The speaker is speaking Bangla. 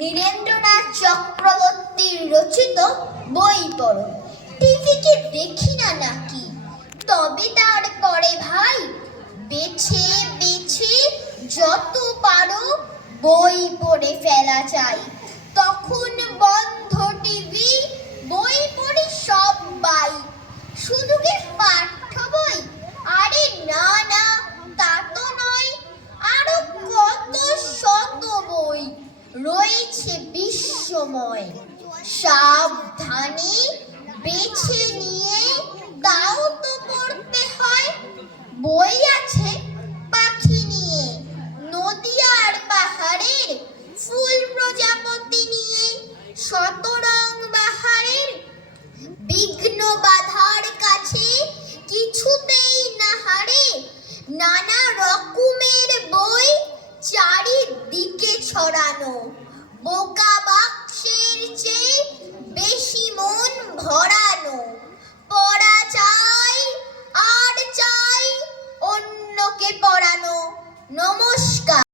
নীরেন্দ্রনাথ চক্রবর্তীর রচিত বই পড়ো। টিভিকে দেখি না নাকি, তবে তারপরে ভাই বেছে বেছে যত পারো বই পড়ে ফেলা চাই। তখন বন্ধ টিভি, বই পড়ি সবাই। শুধু কি পাঠ্য বই? আরে না না, তা তো নয়, আরো কত শত বই রয়েছে বিশ্বময়। সাবধানে বেছে নিয়ে তাও তো পড়তে হয়। বই আছে পাখি নিয়ে, নদী আর পাহাড়ের, ফুল প্রজাপতি নিয়ে, শতরং বাহারের। বিঘ্ন বাধার কাছে কিছুতেই না হারে, নানা রকমের বই চারিদিকে ছড়ানো। বোকা বাক্সের চেয়ে বেশি মন ভরানো। পড়া চাই আর চাই অন্যকে পড়ানো। নমস্কার।